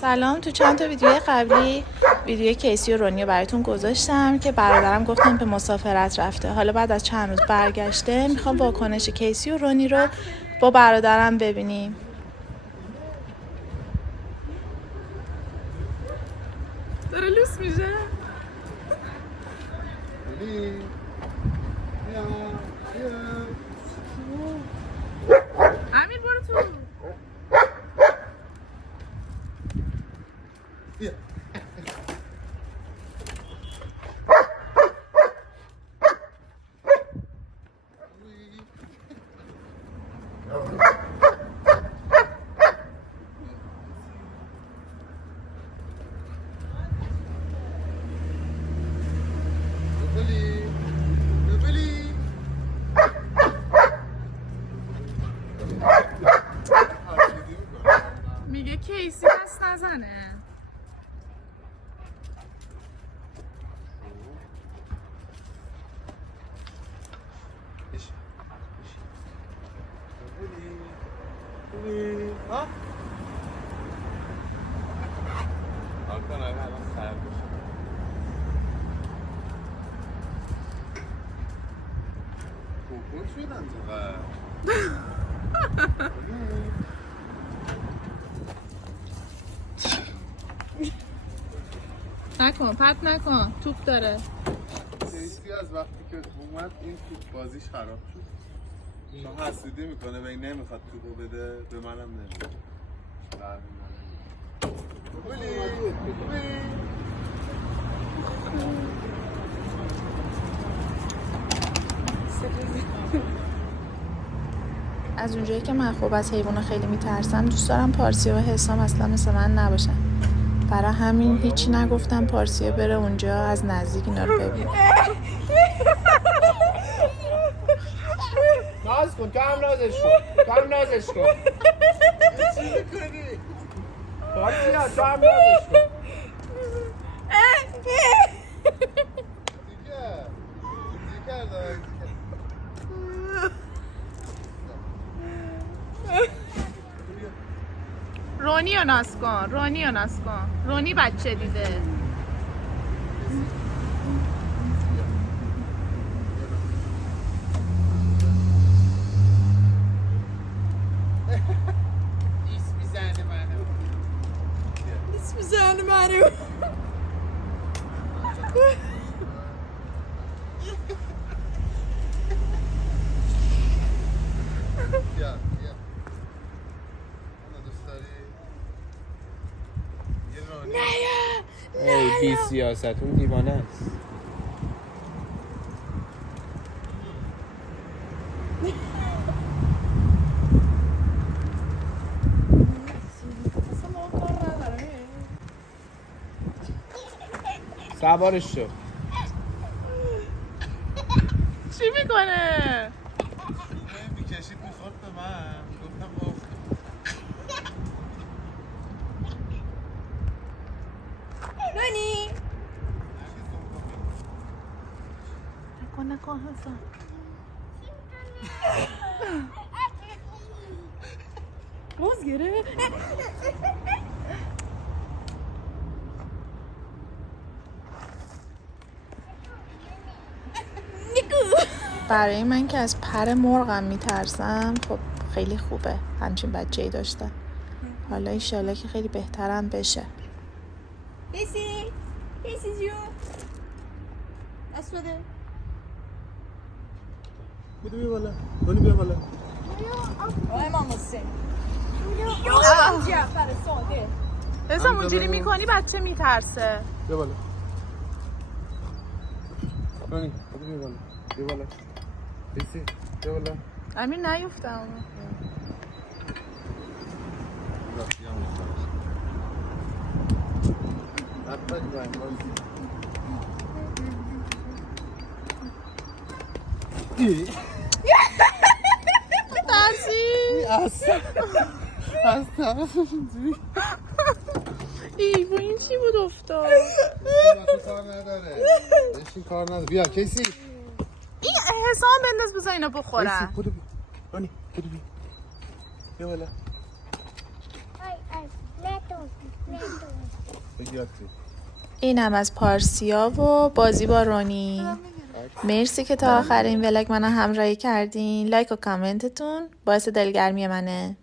سلام. تو چند تا ویدیو قبلی ویدیو کیسی و رونی براتون گذاشتم که برادرم گفتن به مسافرت رفته. حالا بعد از چند روز برگشته، میخوام واکنش کیسی و رونی رو با برادرم ببینیم. داره لوس میشه. امیر برو تو. میگه کیسی دست نزنه. نکن، پرت نکن، توپ داره. کیسی از وقتی که اومد این توپ بازیش خراب شد. چون حسودی میکنه و این نمیخواد توپو بده، به منم نمیده. از اونجایی که من خوب از حیوونا خیلی میترسم، دوست دارم پارسیا و حسام اصلا مثل من نباشن. برای همین هیچی نگفتم پارسیا بره اونجا از نزدیک اینا رو ببینه. ناز کن، تو هم نازش کن، تو هم نازش کن. چی میکنی؟ پارسیا تو هم نازش کن. رونی رو ناز کن، رونی رو ناز کن. رونی بچه دیده. میزنه منو. ای بی سیاست، اون دیوانه است. سوارش شو. چی میکنه؟ میکشید میخورد به من، گفتم اوه. رونی نکن حسام. باز گره. برای من که از پر مرغم میترسم، خب خیلی خوبه همچین بچه‌ای داشتن. حالا ایشالا که خیلی بهترم بشه. کیسی جون دست بده. بودو بیا بالا، رونی بیا بالا. آه ماموسه جعفر ساده. حسام اونجوری میکنی بچه میترسه. بیا بالا رونی، بیا بالا، بیا بالا. کیسی بیا بالا. امیر نیفتم. ای با این چی بود افتاد؟ کار نداره. بشین کار نداره. بیا کیسی. این حسام بنداز بذار اینا بخورن. کیسی بودو بیا. رونی بودو بیا. بیا بالا. بگیرد اینم از پارسیا و بازی با رونی. مرسی که تا آخر این ولاگ منو همراهی کردین. لایک و کامنتتون باعث دلگرمی منه.